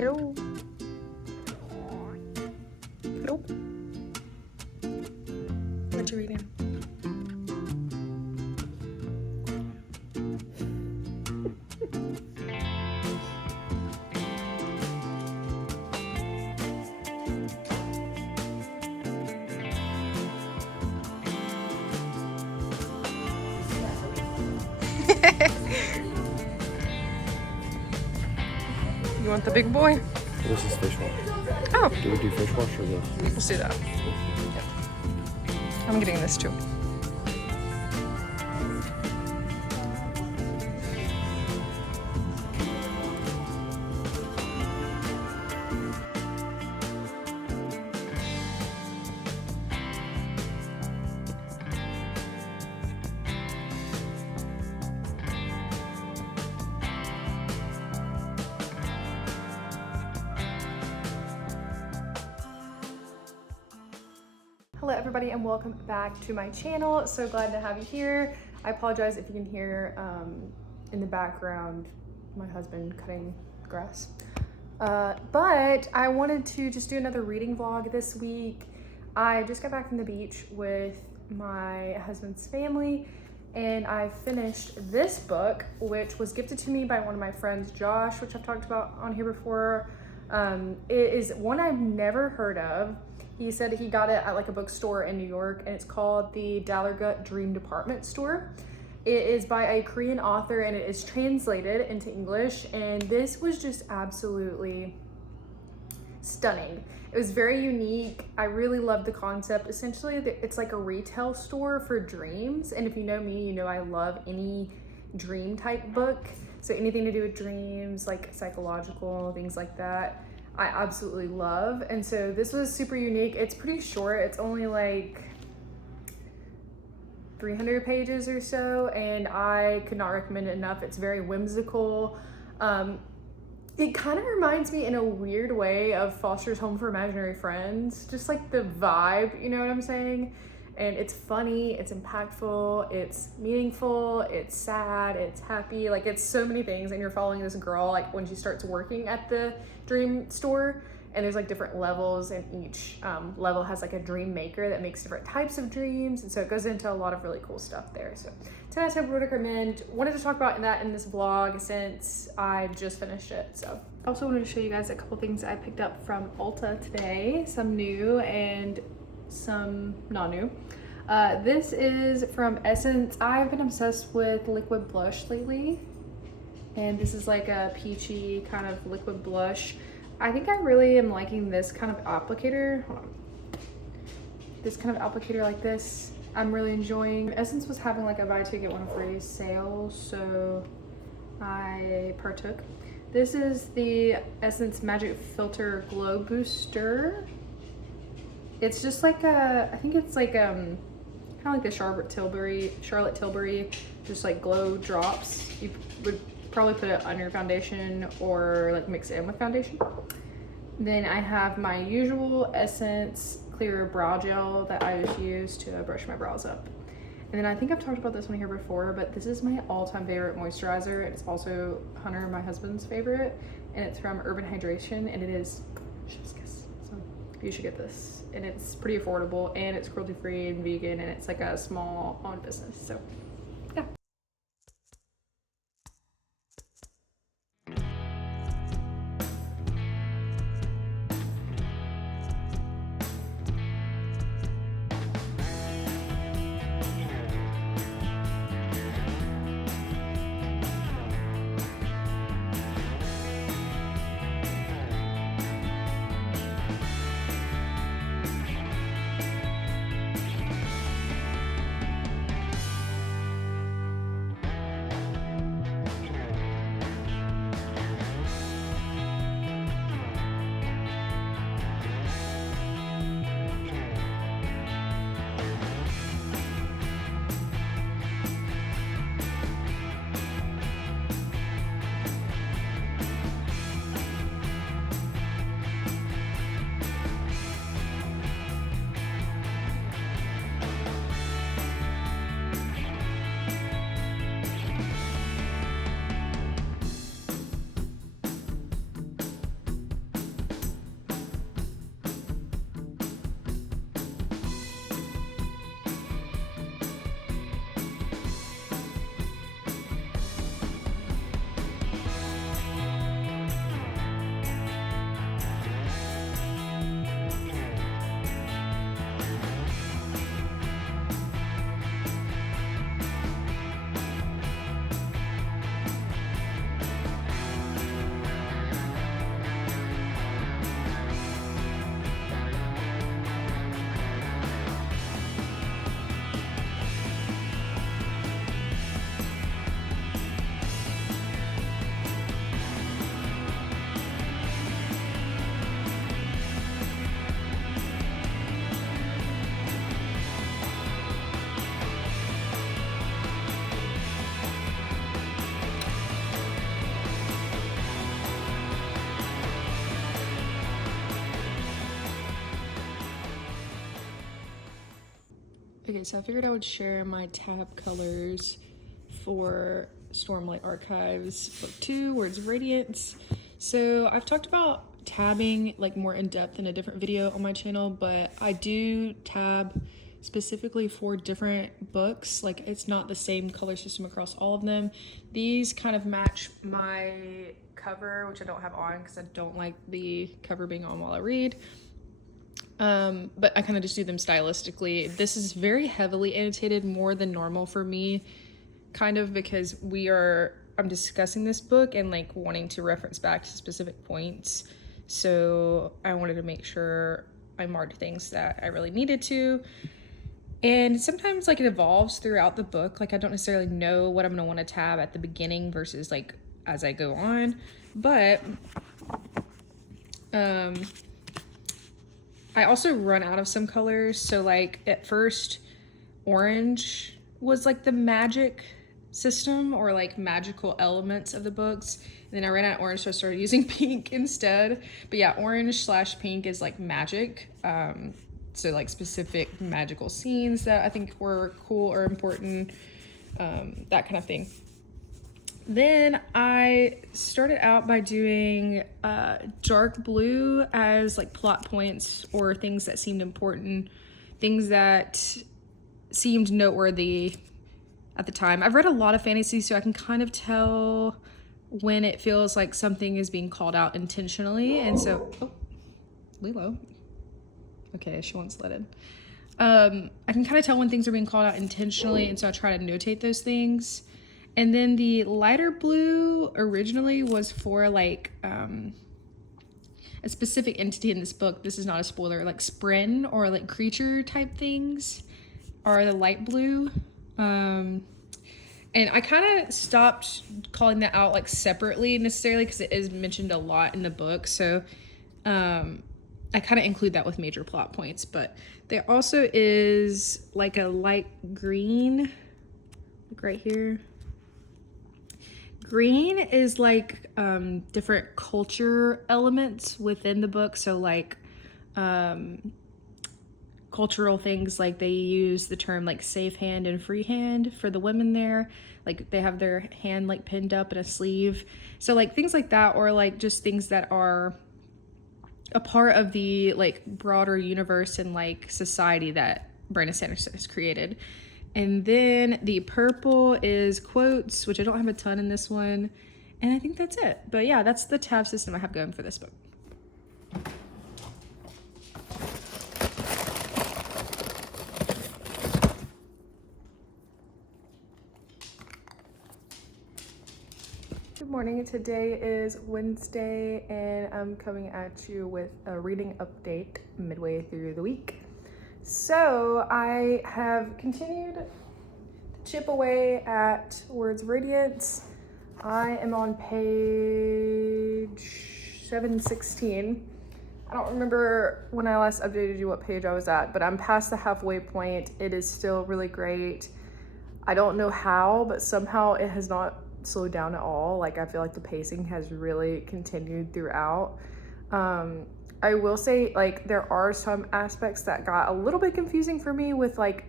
Hello. Hello. What you reading? You want the big boy? This is fish wash. Oh, Do we do fish wash or this? let's do that. Yep. I'm getting this too. Hello everybody and welcome back to my channel. So glad to have you here. I apologize if you can hear in the background my husband cutting grass. But I wanted to just do another reading vlog this week. I just got back from the beach with my husband's family and I finished this book, which was gifted to me by one of my friends, Josh, which I've talked about on here before. It is one I've never heard of. He said he got it at like a bookstore in New York, and it's called the Dallergut Dream Department Store. It is by a Korean author and it is translated into English, and this was just absolutely stunning. It was very unique. I really loved the concept. Essentially, it's like a retail store for dreams, and if you know me, you know I love any dream type book. So anything to do with dreams, like psychological, things like that, I absolutely love. And so this was super unique. It's pretty short. It's only like 300 pages or so, and I could not recommend it enough. It's very whimsical. It kind of reminds me in a weird way of Foster's Home for Imaginary Friends, just like the vibe, you know what I'm saying? And it's funny, it's impactful, it's meaningful, it's sad, it's happy, like it's so many things. And you're following this girl like when she starts working at the dream store, and there's like different levels, and each level has like a dream maker that makes different types of dreams, and so it goes into a lot of really cool stuff there. So 10 out of 10 would recommend. Wanted to talk about that in this vlog since I just finished it. So I also wanted to show you guys a couple things I picked up from Ulta today, some new and some not new. This is from Essence. I've been obsessed with liquid blush lately, and this is like a peachy kind of liquid blush. I think I really am liking this kind of applicator. Hold on. This kind of applicator like this, I'm really enjoying. Essence was having like a buy two get one free sale, so I partook. This is the Essence Magic Filter Glow Booster. It's just like a, I think it's like kind of like the Charlotte Tilbury, just like glow drops. You would probably put it on your foundation or like mix it in with foundation. Then I have my usual Essence clear brow gel that I just use to brush my brows up. And then I think I've talked about this one here before, but this is my all-time favorite moisturizer. It's also Hunter, my husband's favorite, and it's from Urban Hydration, and it is chef's kiss. So you should get this, and it's pretty affordable, and it's cruelty-free and vegan, and it's like a small owned business. So yeah. Okay, so I figured I would share my tab colors for Stormlight Archives Book 2, Words of Radiance. So I've talked about tabbing like more in depth in a different video on my channel, but I do tab specifically for different books. Like it's not the same color system across all of them. These kind of match my cover, which I don't have on because I don't like the cover being on while I read. But I kind of just do them stylistically. This is very heavily annotated, more than normal for me, kind of because I'm discussing this book and like wanting to reference back to specific points. So I wanted to make sure I marked things that I really needed to. And sometimes like it evolves throughout the book. Like I don't necessarily know what I'm gonna want to tab at the beginning versus like as I go on. But I also run out of some colors. So like at first orange was like the magic system or like magical elements of the books. And then I ran out of orange, so I started using pink instead. But yeah, orange/pink is like magic. So like specific magical scenes that I think were cool or important, that kind of thing. Then I started out by doing dark blue as like plot points or things that seemed important, things that seemed noteworthy at the time. I've read a lot of fantasy, so I can kind of tell when it feels like something is being called out intentionally. And so, oh, Lilo. Okay, she wants let in. I can kind of tell when things are being called out intentionally, and so I try to notate those things. And then the lighter blue originally was for like a specific entity in this book. This is not a spoiler, like Spren or like creature type things are the light blue. And I kind of stopped calling that out like separately necessarily because it is mentioned a lot in the book. So I kind of include that with major plot points. But there also is like a light green, like right here. Green is like different culture elements within the book. So like cultural things, like they use the term like safe hand and free hand for the women there. Like they have their hand like pinned up in a sleeve. So like things like that, or like just things that are a part of the like broader universe and like society that Brandon Sanderson has created. And then the purple is quotes, which I don't have a ton in this one. And I think that's it. But yeah, that's the tab system I have going for this book. Good morning. Today is Wednesday and I'm coming at you with a reading update midway through the week. So I have continued to chip away at Words of Radiance. I am on page 716. I don't remember when I last updated you what page I was at, but I'm past the halfway point. It is still really great. I don't know how, but somehow it has not slowed down at all. Like I feel like the pacing has really continued throughout. I will say like there are some aspects that got a little bit confusing for me with like,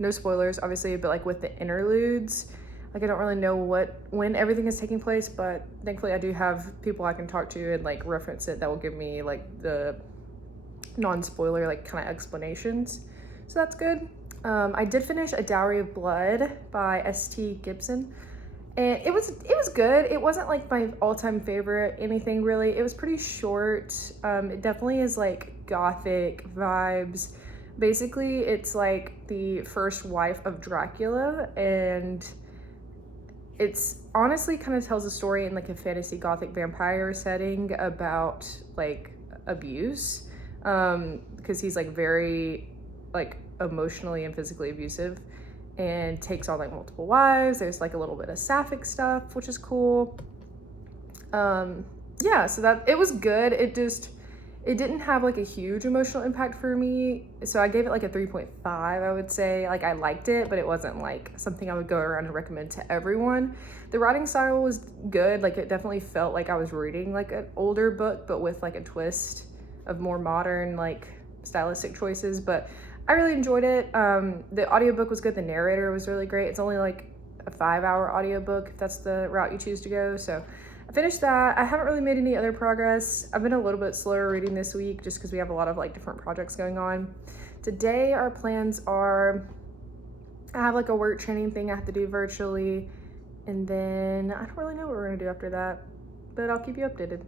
no spoilers obviously, but like with the interludes, like I don't really know when everything is taking place, but thankfully I do have people I can talk to and like reference it that will give me like the non-spoiler like kind of explanations, so that's good. I did finish A Dowry of Blood by S.T. Gibson. And it was good. It wasn't like my all-time favorite anything really. It was pretty short. It definitely is like gothic vibes. Basically, it's like the first wife of Dracula, and it's honestly kind of tells a story in like a fantasy gothic vampire setting about like abuse, because he's like very like emotionally and physically abusive and takes on like multiple wives. There's like a little bit of sapphic stuff, which is cool. Yeah, so that it was good. It didn't have like a huge emotional impact for me, so I gave it like a 3.5. I would say like I liked it, but it wasn't like something I would go around and recommend to everyone. The writing style was good. Like it definitely felt like I was reading like an older book, but with like a twist of more modern like stylistic choices. But I really enjoyed it. The audiobook was good. The narrator was really great. It's only like a 5-hour audiobook if that's the route you choose to go. So I finished that. I haven't really made any other progress. I've been a little bit slower reading this week just because we have a lot of like different projects going on. Today our plans are, I have like a work training thing I have to do virtually, and then I don't really know what we're gonna do after that, but I'll keep you updated.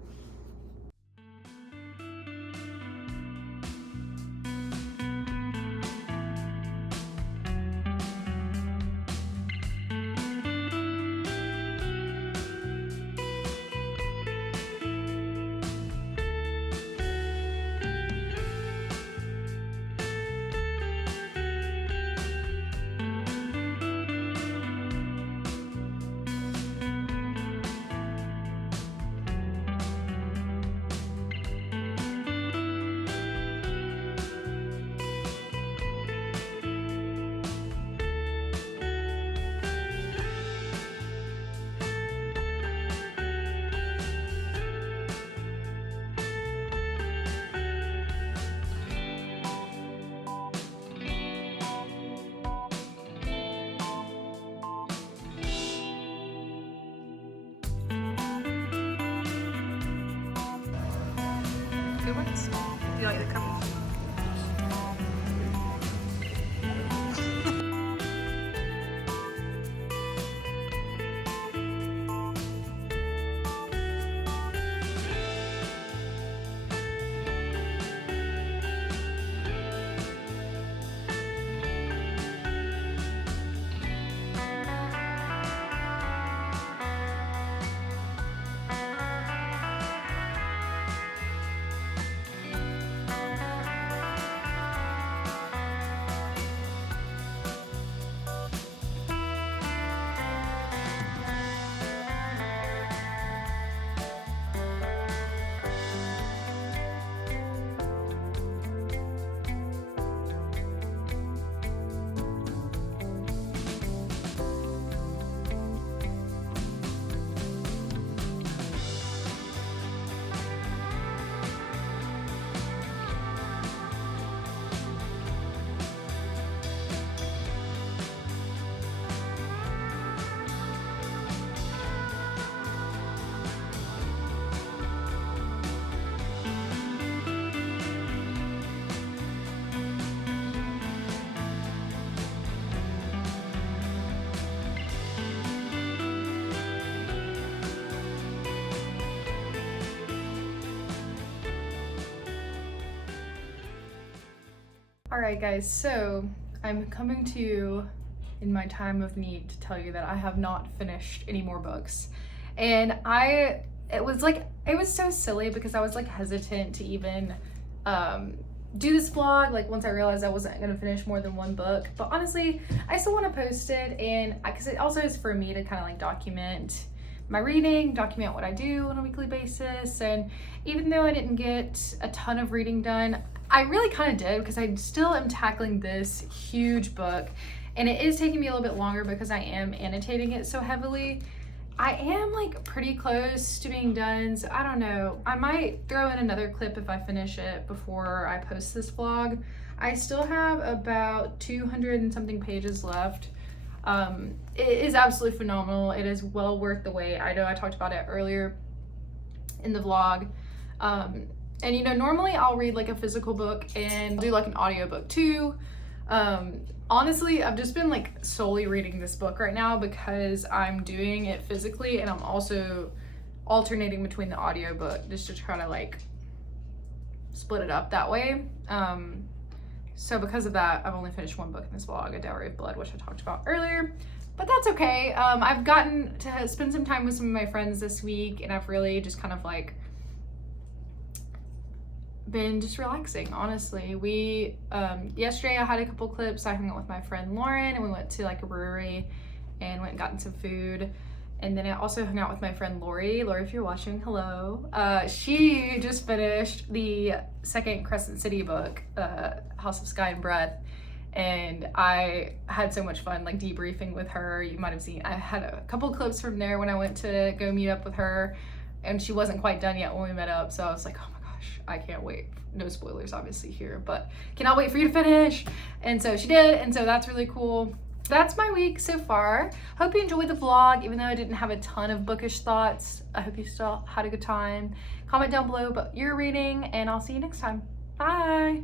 Good ones? Do you like the cover? Alright guys, so I'm coming to you in my time of need to tell you that I have not finished any more books. And it was so silly because I was like hesitant to even do this vlog, like once I realized I wasn't gonna finish more than one book. But honestly, I still want to post it, and because it also is for me to kind of like document my reading, document what I do on a weekly basis. And even though I didn't get a ton of reading done, I really kind of did, because I still am tackling this huge book, and it is taking me a little bit longer because I am annotating it so heavily. I am like pretty close to being done, so I don't know. I might throw in another clip if I finish it before I post this vlog. I still have about 200 and something pages left. It is absolutely phenomenal. It is well worth the wait. I know I talked about it earlier in the vlog. And you know, normally I'll read like a physical book and do like an audiobook too. Honestly, I've just been like solely reading this book right now because I'm doing it physically, and I'm also alternating between the audiobook just to try to like split it up that way. So because of that, I've only finished one book in this vlog, A Dowry of Blood, which I talked about earlier, but that's okay. I've gotten to spend some time with some of my friends this week, and I've really just kind of like been just relaxing, honestly. We yesterday I had a couple clips. I hung out with my friend Lauren, and we went to like a brewery and went and gotten some food. And then I also hung out with my friend Lori. Lori, if you're watching, hello. She just finished the second Crescent City book, House of Sky and Breath, and I had so much fun like debriefing with her. You might have seen I had a couple clips from there when I went to go meet up with her, and she wasn't quite done yet when we met up, so I was like, oh my gosh, gosh, I can't wait. No spoilers obviously here, but cannot wait for you to finish. And so she did, and so that's really cool. That's my week so far. Hope you enjoyed the vlog, even though I didn't have a ton of bookish thoughts. I hope you still had a good time. Comment down below about your reading, and I'll see you next time. Bye.